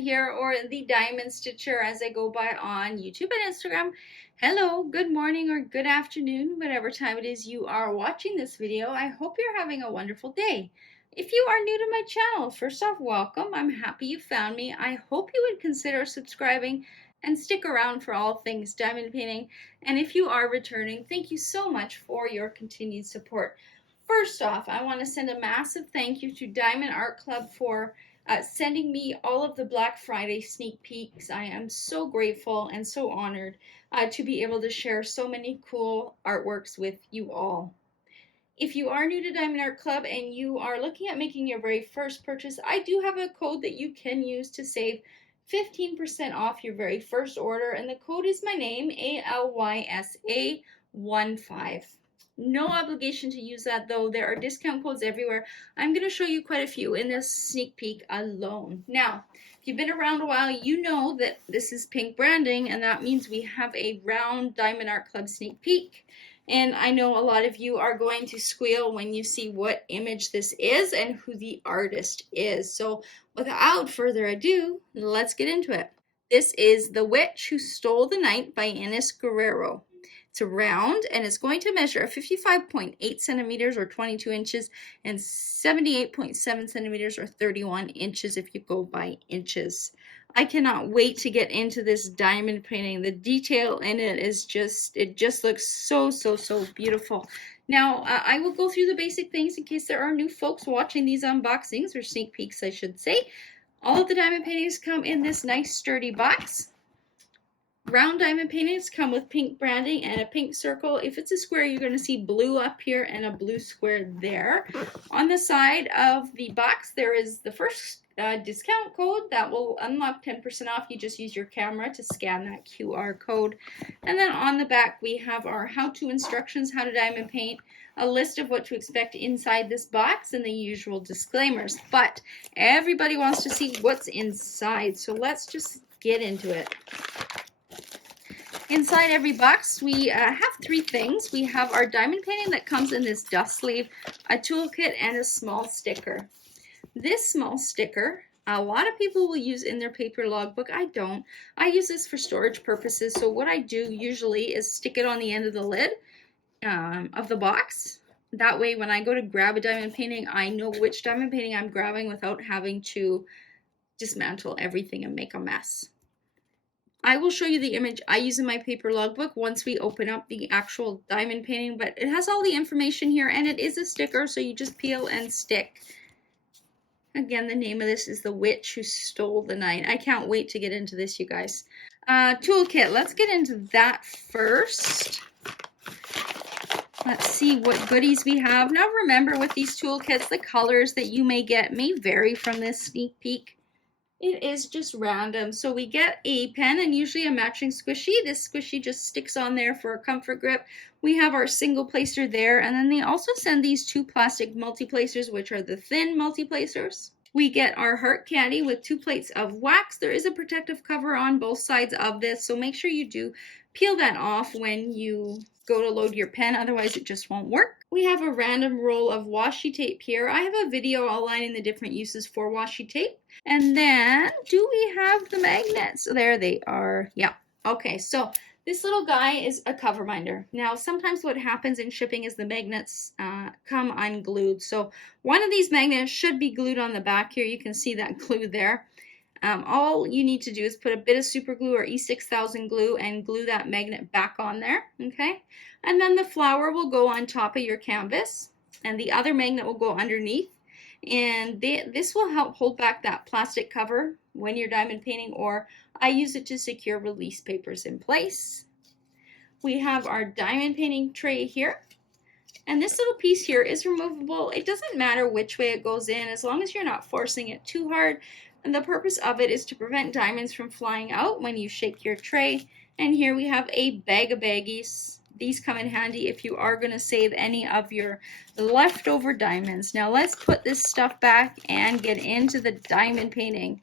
Washi here, or the Diamond Stitcher as I go by on YouTube and Instagram. Hello, good morning or good afternoon, whatever time it is you are watching this video. I hope you're having a wonderful day. If you are new to my channel, first off, welcome. I'm happy you found me. I hope you would consider subscribing and stick around for all things diamond painting. And if you are returning, thank you so much for your continued support. First off, I want to send a massive thank you to Diamond Art Club for sending me all of the Black Friday sneak peeks. I am so grateful and so honored to be able to share so many cool artworks with you all. If you are new to Diamond Art Club and you are looking at making your very first purchase, I do have a code that you can use to save 15% off your very first order, and the code is my name, ALYSA15. No obligation to use that though. There are discount codes everywhere. I'm going to show you quite a few in this sneak peek alone. Now, if you've been around a while, you know that this is pink branding, and that means we have a round Diamond Art Club sneak peek. And I know a lot of you are going to squeal when you see what image this is and who the artist is. So without further ado, let's get into it. This is The Witch Who Stole the Night by Enys Guerrero. It's round and it's going to measure 55.8 centimeters or 22 inches and 78.7 centimeters or 31 inches if you go by inches. I cannot wait to get into this diamond painting. The detail in it is it just looks so beautiful. Now, I will go through the basic things in case there are new folks watching these unboxings, or sneak peeks I should say. All of the diamond paintings come in this nice sturdy box. Round diamond paintings come with pink branding and a pink circle. If it's a square, you're going to see blue up here and a blue square there. On the side of the box, there is the first discount code that will unlock 10% off. You just use your camera to scan that QR code. And then on the back, we have our how-to instructions, how to diamond paint, a list of what to expect inside this box, and the usual disclaimers. But everybody wants to see what's inside, so let's just get into it. Inside every box, we have three things. We have our diamond painting that comes in this dust sleeve, a toolkit, and a small sticker. This small sticker, a lot of people will use in their paper logbook. I don't. I use this for storage purposes. So what I do usually is stick it on the end of the lid of the box. That way, when I go to grab a diamond painting, I know which diamond painting I'm grabbing without having to dismantle everything and make a mess. I will show you the image I use in my paper logbook once we open up the actual diamond painting, but it has all the information here, and it is a sticker, so you just peel and stick. Again, the name of this is The Witch Who Stole the Night. I can't wait to get into this, you guys. Toolkit, let's get into that first. Let's see what goodies we have. Now remember, with these toolkits, the colors that you may get may vary from this sneak peek. It is just random. So we get a pen and usually a matching squishy. This squishy just sticks on there for a comfort grip. We have our single placer there, and then they also send these two plastic multi-placers, which are the thin multi-placers. We get our heart candy with 2 plates of wax. There is a protective cover on both sides of this, so make sure you do peel that off when you go to load your pen, otherwise it just won't work. We have a random roll of washi tape here. I have a video outlining the different uses for washi tape. And then, do we have the magnets? There they are. Yeah. Okay, so this little guy is a cover binder. Now, sometimes what happens in shipping is the magnets come unglued. So one of these magnets should be glued on the back here. You can see that glue there. All you need to do is put a bit of super glue or E6000 glue and glue that magnet back on there, okay? And then the flower will go on top of your canvas, and the other magnet will go underneath. And this will help hold back that plastic cover when you're diamond painting, or I use it to secure release papers in place. We have our diamond painting tray here. And this little piece here is removable. It doesn't matter which way it goes in, as long as you're not forcing it too hard. And the purpose of it is to prevent diamonds from flying out when you shake your tray. And here we have a bag of baggies. These come in handy if you are going to save any of your leftover diamonds. Now let's put this stuff back and get into the diamond painting.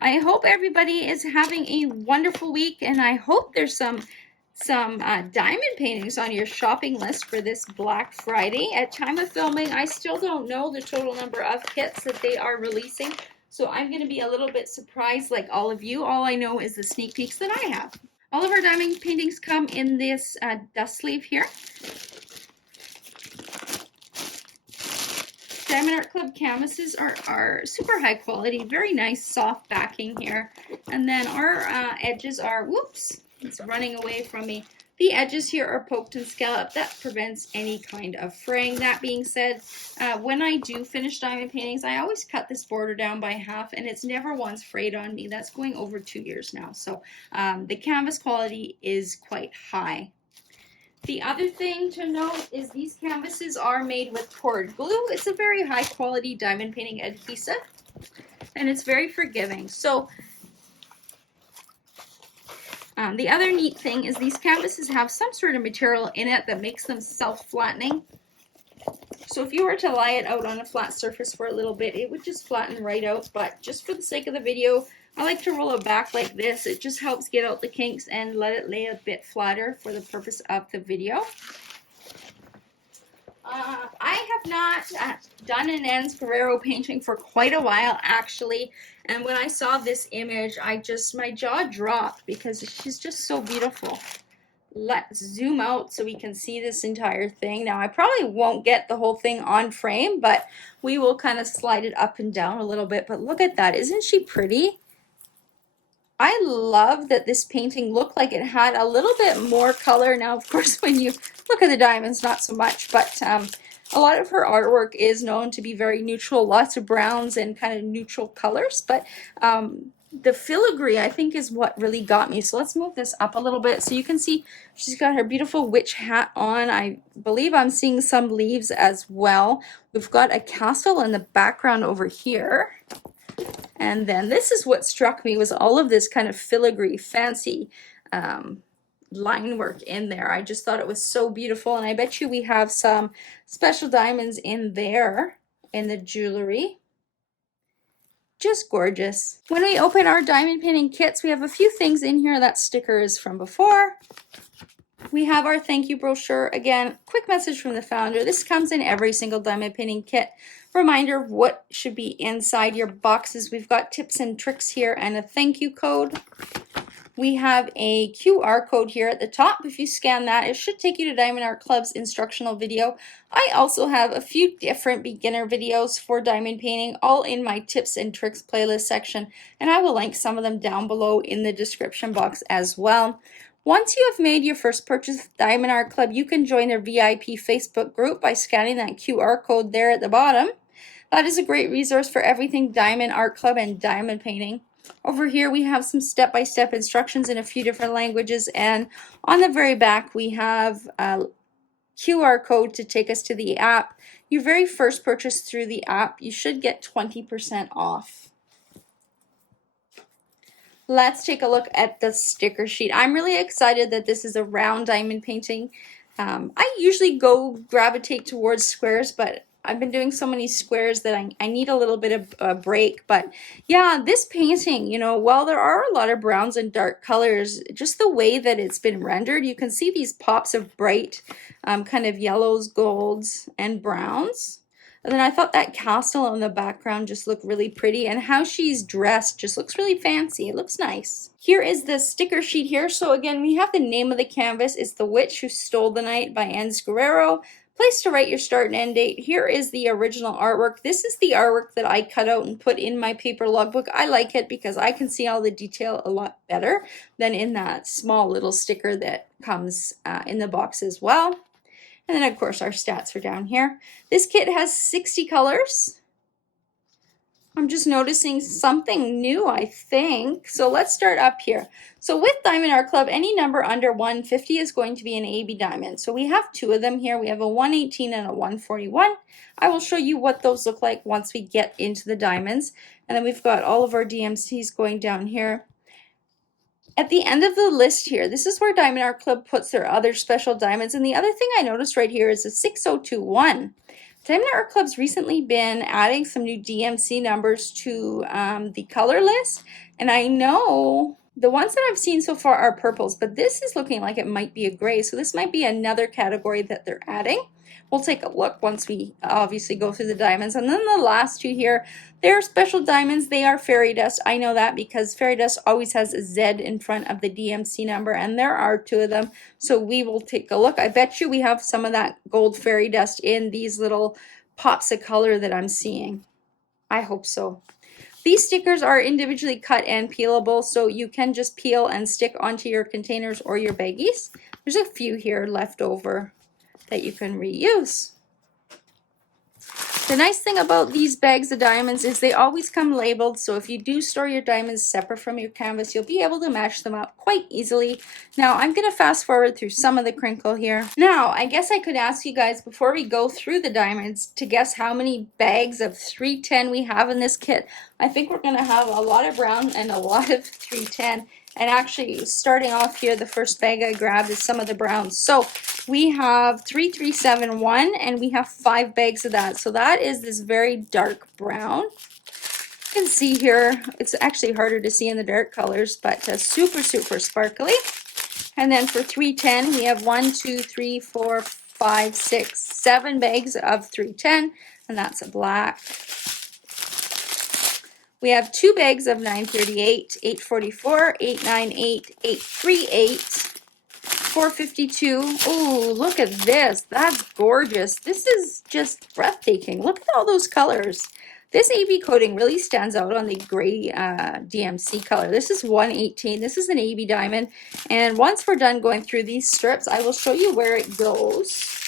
I hope everybody is having a wonderful week, and I hope there's some diamond paintings on your shopping list for this Black Friday. At time of filming, I still don't know the total number of kits that they are releasing. So I'm going to be a little bit surprised like all of you. All I know is the sneak peeks that I have. All of our diamond paintings come in this dust sleeve here. Diamond Art Club canvases are super high quality, very nice soft backing here. And then our edges are, whoops, it's running away from me. The edges here are poked and scalloped. That prevents any kind of fraying. That being said, when I do finish diamond paintings, I always cut this border down by half, and it's never once frayed on me. That's going over 2 years now. So the canvas quality is quite high. The other thing to note is these canvases are made with poured glue. It's a very high quality diamond painting adhesive, and it's very forgiving. So the other neat thing is these canvases have some sort of material in it that makes them self-flattening. So if you were to lie it out on a flat surface for a little bit, it would just flatten right out. But just for the sake of the video, I like to roll it back like this. It just helps get out the kinks and let it lay a bit flatter for the purpose of the video. I have not done an Enys Guerrero painting for quite a while, actually. And when I saw this image, my jaw dropped because she's just so beautiful. Let's zoom out so we can see this entire thing. Now, I probably won't get the whole thing on frame, but we will kind of slide it up and down a little bit. But look at that. Isn't she pretty? I love that this painting looked like it had a little bit more color. Now, of course, when you look at the diamonds, not so much, but a lot of her artwork is known to be very neutral, lots of browns and kind of neutral colors, but the filigree, I think, is what really got me. So let's move this up a little bit so you can see she's got her beautiful witch hat on. I believe I'm seeing some leaves as well. We've got a castle in the background over here. And then this is what struck me, was all of this kind of filigree, fancy line work in there. I just thought it was so beautiful, and I bet you we have some special diamonds in there in the jewelry. Just gorgeous. When we open our diamond painting kits, we have a few things in here. That sticker is from before. We have our thank you brochure. Again, quick message from the founder. This comes in every single diamond painting kit. Reminder of what should be inside your boxes. We've got tips and tricks here and a thank you code. We have a QR code here at the top. If you scan that, it should take you to Diamond Art Club's instructional video. I also have a few different beginner videos for diamond painting, all in my tips and tricks playlist section, and I will link some of them down below in the description box as well. Once you have made your first purchase with Diamond Art Club, you can join their VIP Facebook group by scanning that QR code there at the bottom. That is a great resource for everything Diamond Art Club and diamond painting. Over here we have some step-by-step instructions in a few different languages, and on the very back we have a QR code to take us to the app. Your very first purchase through the app, you should get 20% off. Let's take a look at the sticker sheet. I'm really excited that this is a round diamond painting. I usually gravitate towards squares, but I've been doing so many squares that I need a little bit of a break. But yeah, this painting, you know, while there are a lot of browns and dark colors, just the way that it's been rendered, you can see these pops of bright kind of yellows, golds, and browns. And then I thought that castle in the background just looked really pretty, and how she's dressed just looks really fancy. It looks nice. Here is the sticker sheet here. So again, we have the name of the canvas. It's The Witch Who Stole the Night by Enys Guerrero. Place to write your start and end date. Here is the original artwork. This is the artwork that I cut out and put in my paper logbook. I like it because I can see all the detail a lot better than in that small little sticker that comes in the box as well. And then, of course, our stats are down here. This kit has 60 colors. I'm just noticing something new, I think. So let's start up here. So with Diamond Art Club, any number under 150 is going to be an AB diamond. So we have two of them here. We have a 118 and a 141. I will show you what those look like once we get into the diamonds. And then we've got all of our DMCs going down here. At the end of the list here, this is where Diamond Art Club puts their other special diamonds. And the other thing I noticed right here is a 6021. Diamond Art Club's recently been adding some new DMC numbers to the color list. And I know the ones that I've seen so far are purples, but this is looking like it might be a gray. So this might be another category that they're adding. we'll take a look once we obviously go through the diamonds. And then the last two here, they're special diamonds. They are fairy dust. I know that because fairy dust always has a Z in front of the DMC number, and there are two of them. So we will take a look. I bet you we have some of that gold fairy dust in these little pops of color that I'm seeing. I hope so. These stickers are individually cut and peelable, so you can just peel and stick onto your containers or your baggies. There's a few here left over that you can reuse. The nice thing about these bags of diamonds is they always come labeled, so if you do store your diamonds separate from your canvas, you'll be able to match them up quite easily. Now, I'm going to fast forward through some of the crinkle here. Now, I guess I could ask you guys before we go through the diamonds to guess how many bags of 310 we have in this kit. I think we're going to have a lot of brown and a lot of 310. And actually, starting off here, the first bag I grabbed is some of the browns. So we have 3371, and we have 5 bags of that. So that is this very dark brown. You can see here, it's actually harder to see in the dark colors, but super, super sparkly. And then for 310, we have 1, 2, 3, 4, 5, 6, 7 bags of 310, and that's a black. We have 2 bags of 938, 844, 898, 838, 452. Oh, look at this. That's gorgeous. This is just breathtaking. Look at all those colors. This AB coating really stands out on the gray DMC color. This is 118. This is an AB diamond. And once we're done going through these strips, I will show you where it goes.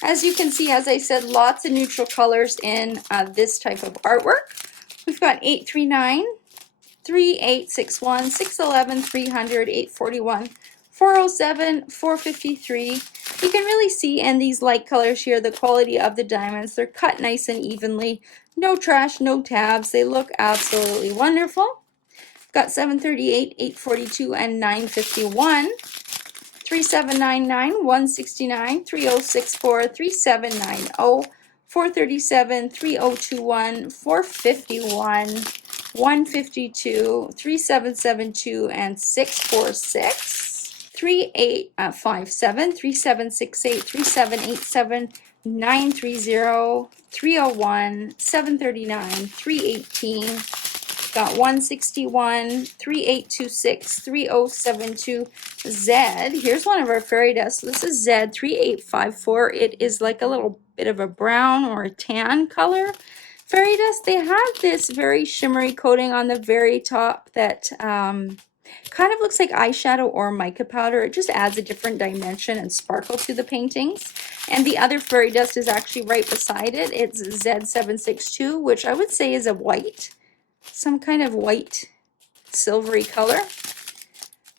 As you can see, as I said, lots of neutral colors in this type of artwork. We've got 839, 3861, 611, 300, 841, 407, 453. You can really see in these light colors here the quality of the diamonds. They're cut nice and evenly. No trash, no tabs. They look absolutely wonderful. We've got 738, 842, and 951. 3799, 169, 3064, 3790, 437, 3021, 451, 152, 3772, and 646, 3857, 3768, 3787, 930, 301, 739, 318. Got 161, 3826, 3072, Z. Here's one of our fairy dust. This is Z 3854. It is like a little bit of a brown or a tan color fairy dust. They have this very shimmery coating on the very top that kind of looks like eyeshadow or mica powder. It just adds a different dimension and sparkle to the paintings. And the other fairy dust is actually right beside it. It's Z762, which I would say is a white. Some kind of white silvery color.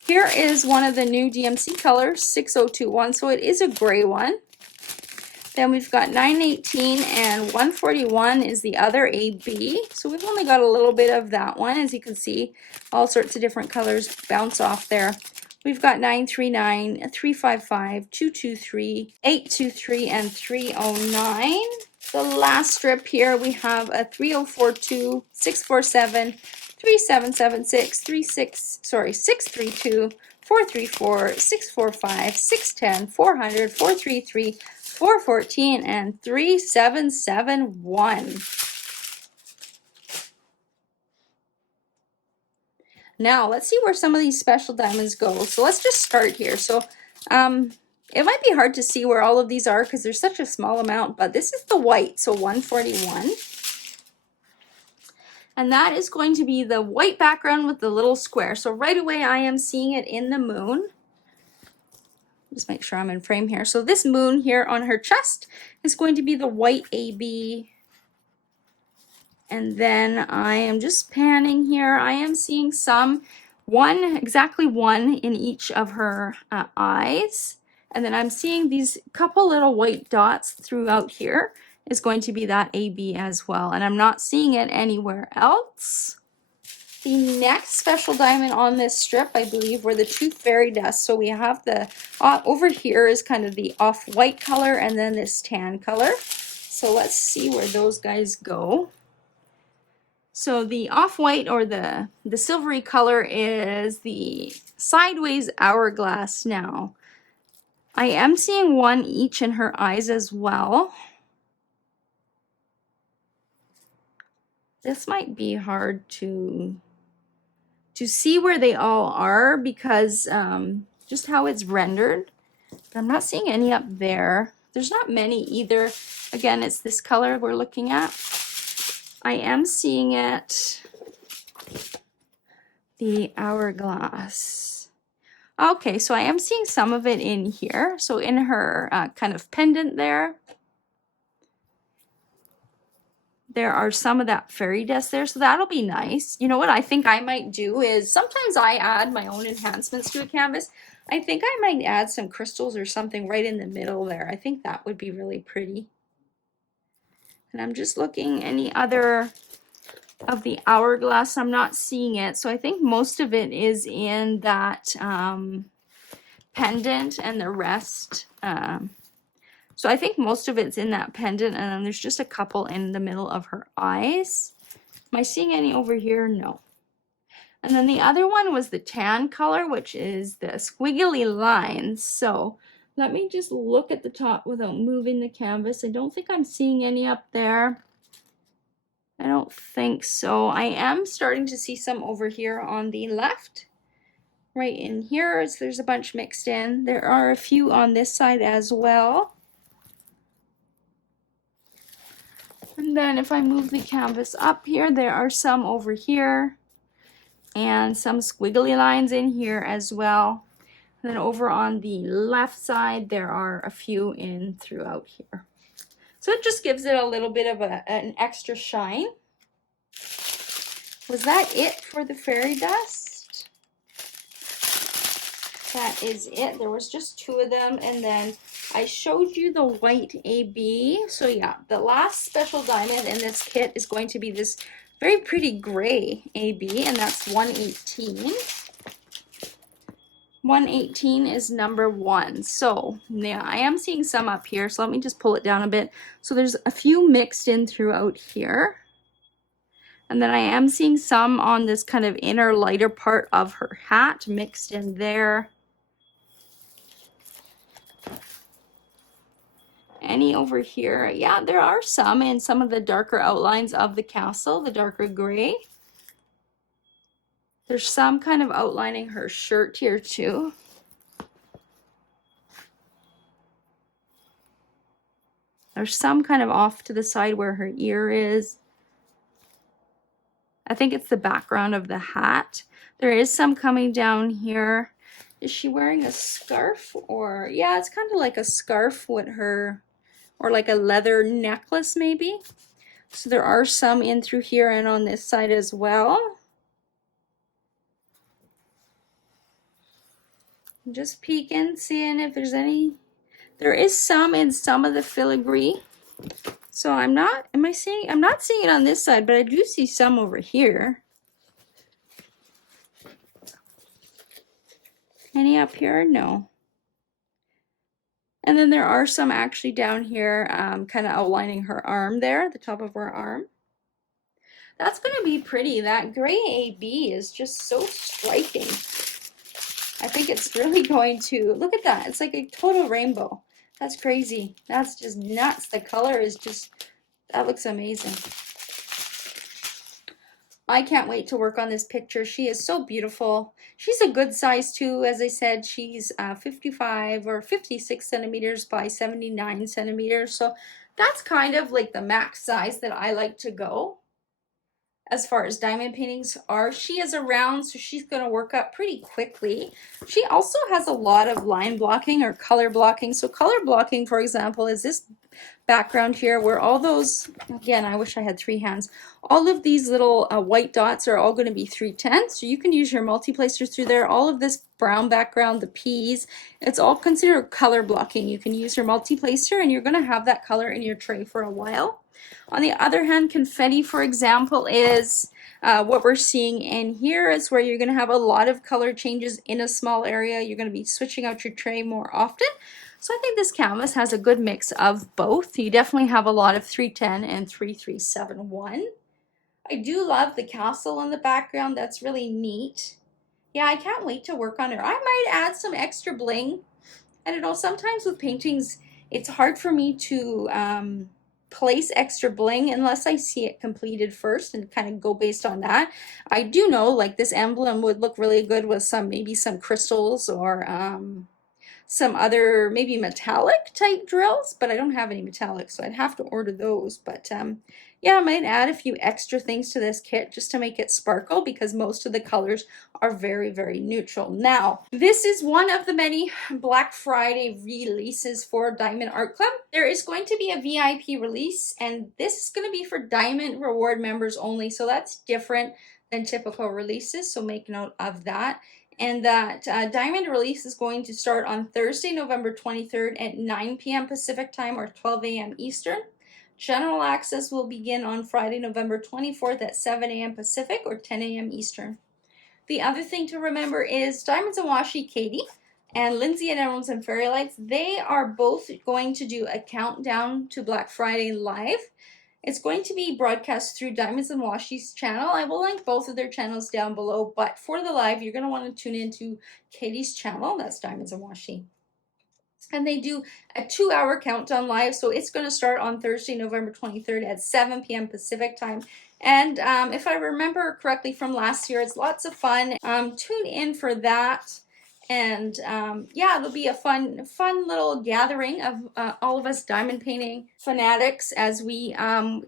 Here is one of the new DMC colors, 6021, so it is a gray one. Then we've got 918 and 141 is the other AB. So we've only got a little bit of that one. As you can see, all sorts of different colors bounce off there. We've got 939, 355, 223, 823, and 309. The last strip here, we have a 3042, 647, 3776, 632, 434, 645, 610, 400, 433, 414, and 3771. Now, let's see where some of these special diamonds go. So let's just start here. So, it might be hard to see where all of these are because there's such a small amount, but this is the white, so 141. And that is going to be the white background with the little square. So right away I am seeing it in the moon. Just make sure I'm in frame here. So this moon here on her chest is going to be the white AB. And then I am just panning here. I am seeing exactly one in each of her eyes. And then I'm seeing these couple little white dots throughout here is going to be that AB as well. And I'm not seeing it anywhere else. The next special diamond on this strip, I believe, were the two fairy dust. So we have the, over here is kind of the off-white color and then this tan color. So let's see where those guys go. So the off-white or the silvery color is the sideways hourglass now. I am seeing one each in her eyes as well. This might be hard to see where they all are because just how it's rendered. But I'm not seeing any up there. There's not many either. Again, it's this color we're looking at. I am seeing it, the hourglass. Okay, so I am seeing some of it in here. So in her kind of pendant there are some of that fairy dust there, so that'll be nice. You know what I think I might do is, sometimes I add my own enhancements to a canvas. I think I might add some crystals or something right in the middle there. I think that would be really pretty. And I'm just looking any other of the hourglass. I'm not seeing it, so I think most of it is in that pendant, and the rest so I think most of it's in that pendant, and then there's just a couple in the middle of her eyes. Am I seeing any over here? No. And then the other one was the tan color, which is the squiggly lines. So let me just look at the top without moving the canvas. I don't think I'm seeing any up there. I don't think so. I am starting to see some over here on the left. Right in here, there's a bunch mixed in. There are a few on this side as well. And then if I move the canvas up here, there are some over here and some squiggly lines in here as well. And then over on the left side, there are a few in throughout here. So it just gives it a little bit of an extra shine. Was that it for the fairy dust? That is it. There was just 2 of them, and then I showed you the white AB. So yeah, the last special diamond in this kit is going to be this very pretty gray AB, and that's 118. 118 is number 1. So yeah, I am seeing some up here, so let me just pull it down a bit. So there's a few mixed in throughout here. And then I am seeing some on this kind of inner lighter part of her hat mixed in there. Any over here? Yeah, there are some in some of the darker outlines of the castle, the darker gray. There's some kind of outlining her shirt here too. There's some kind of off to the side where her ear is. I think it's the background of the hat. There is some coming down here. Is she wearing a scarf? Or yeah, it's kind of like a scarf with her, or like a leather necklace maybe. So there are some in through here and on this side as well. I'm just peeking, seeing if there's any. There is some in some of the filigree. So I'm not seeing it on this side, but I do see some over here. Any up here? No. And then there are some actually down here, kind of outlining her arm there, the top of her arm. That's going to be pretty. That gray AB is just so striking. I think it's really going to, look at that. It's like a total rainbow. That's crazy. That's just nuts. The color is just, that looks amazing. I can't wait to work on this picture. She is so beautiful. She's a good size too. As I said, she's 55 or 56 centimeters by 79 centimeters. So that's kind of like the max size that I like to go as far as diamond paintings are. She is around, so she's going to work up pretty quickly. She also has a lot of line blocking or color blocking. So color blocking, for example, is this background here where all those, again, I wish I had 3 hands. All of these little white dots are all going to be 310. So you can use your multi-placers through there. All of this brown background, the peas, it's all considered color blocking. You can use your multi-placer and you're going to have that color in your tray for a while. On the other hand, confetti, for example, is what we're seeing in here. Is where you're going to have a lot of color changes in a small area. You're going to be switching out your tray more often. So I think this canvas has a good mix of both. You definitely have a lot of 310 and 3371. I do love the castle in the background. That's really neat. Yeah, I can't wait to work on her. I might add some extra bling I don't know, sometimes with paintings, it's hard for me to place extra bling unless I see it completed first and kind of go based on that. I do know like this emblem would look really good with maybe some crystals or some other maybe metallic type drills, but I don't have any metallic, so I'd have to order those. But yeah, I might add a few extra things to this kit just to make it sparkle because most of the colors are very, very neutral. Now, this is one of the many Black Friday releases for Diamond Art Club. There is going to be a VIP release, and this is going to be for Diamond Reward members only, so that's different than typical releases, so make note of that. And that Diamond release is going to start on Thursday, November 23rd at 9 p.m. Pacific time or 12 a.m. Eastern. General access will begin on Friday, November 24th at 7 a.m. Pacific or 10 a.m. Eastern. The other thing to remember is Diamonds and Washi, Katie, and Lindsay at Emeralds and Fairy Lights, they are both going to do a countdown to Black Friday live. It's going to be broadcast through Diamonds and Washi's channel. I will link both of their channels down below, but for the live, you're going to want to tune into Katie's channel. That's Diamonds and Washi. And they do a 2-hour countdown live, so it's going to start on Thursday, November 23rd at 7 p.m. Pacific time. And if I remember correctly from last year, it's lots of fun. Tune in for that. And yeah, it'll be a fun little gathering of all of us diamond painting fanatics as we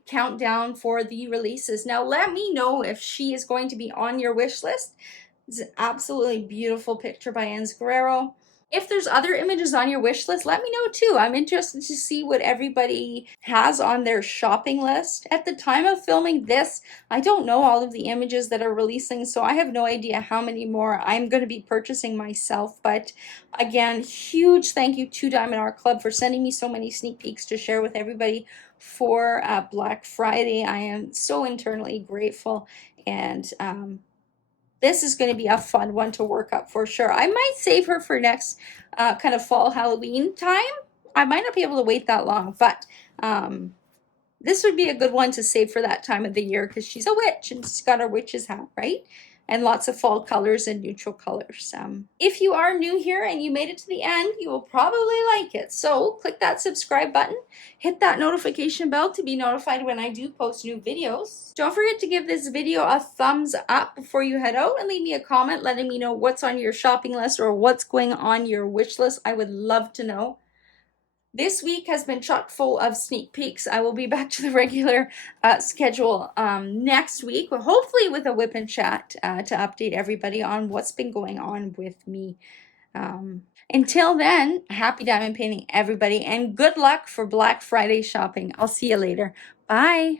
count down for the releases. Now, let me know if she is going to be on your wish list. It's an absolutely beautiful picture by Enys Guerrero. If there's other images on your wish list, let me know too. I'm interested to see what everybody has on their shopping list. At the time of filming this, I don't know all of the images that are releasing, so I have no idea how many more I'm going to be purchasing myself. But again, huge thank you to Diamond Art Club for sending me so many sneak peeks to share with everybody for Black Friday. I am so internally grateful, and this is going to be a fun one to work up for sure. I might save her for next kind of fall Halloween time. I might not be able to wait that long, but this would be a good one to save for that time of the year because she's a witch and she's got her witch's hat, right? And lots of fall colors and neutral colors. If you are new here and you made it to the end, you will probably like it. So click that subscribe button, hit that notification bell to be notified when I do post new videos. Don't forget to give this video a thumbs up before you head out and leave me a comment letting me know what's on your shopping list or what's going on your wish list. I would love to know. This week has been chock full of sneak peeks. I will be back to the regular schedule next week, but hopefully with a whip and chat to update everybody on what's been going on with me. Until then, happy diamond painting, everybody, and good luck for Black Friday shopping. I'll see you later. Bye.